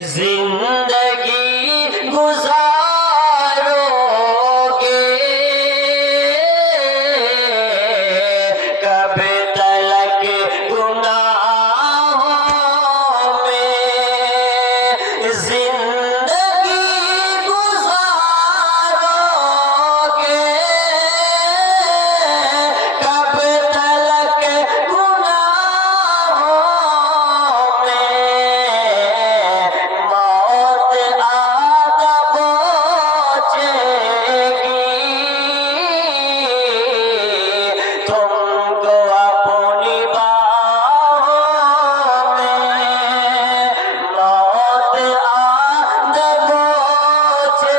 जिंदगी गुजारोगे कब तलक गुनाहों में जिंदगी गुजारोगे कब तलक गुनाहों में मौत आदा पहुंचेगी तुमको अपनी बाहों में मौत आदा पहुंचेगी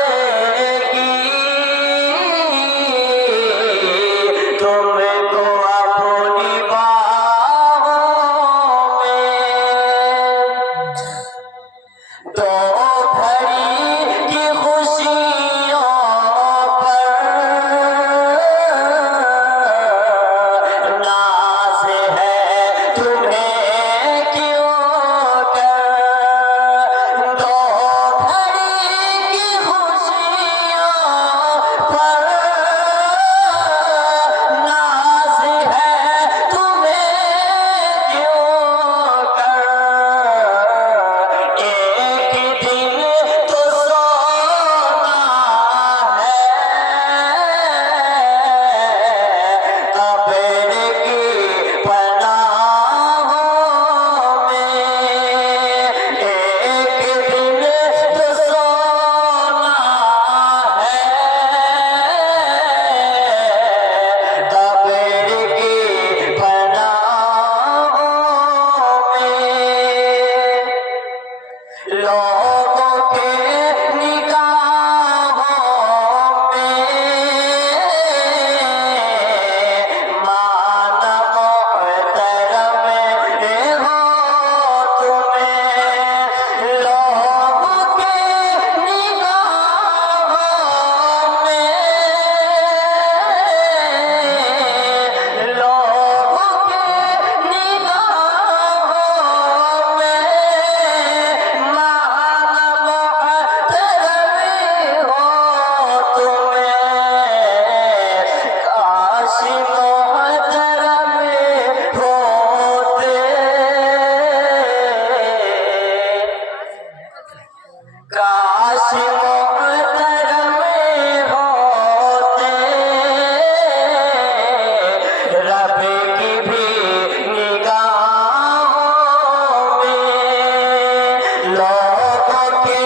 तुमको अपनी बाहों में तो भरी की खुशियों पर नाज है तुम्हें क्यों कर तो भरी की खुशियों पर नाज है तुम्हें क्यों कर एक दिन तो सोना है कब्र की पनाहों में एक दिन तो सोना है कब्र की पनाहों में लोगों के निगाहों में मान मोहतरम हो तुम्हें लोगों के निगाहों में लोगों के निगाहों में मान मोहतरम हो तुम्हें काश मोहतरम होते काश मोहतरम होते रब की भी निगाहों में लोगों के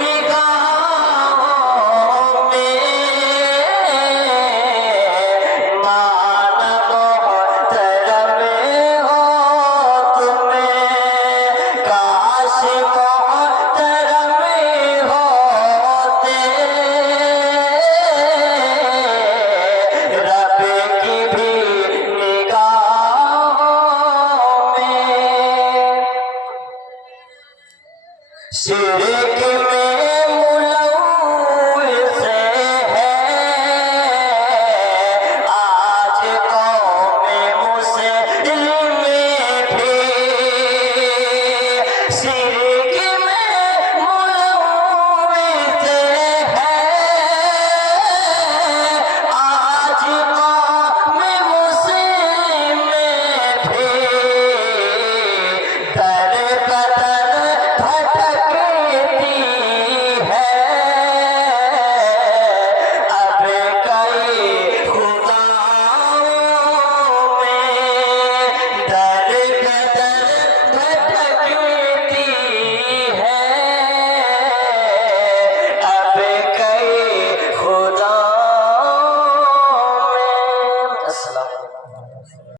निगाहों में मान मोहतरम हो तुम्हें काश मोहतरम होते रब की भी निगाहों में शिरक में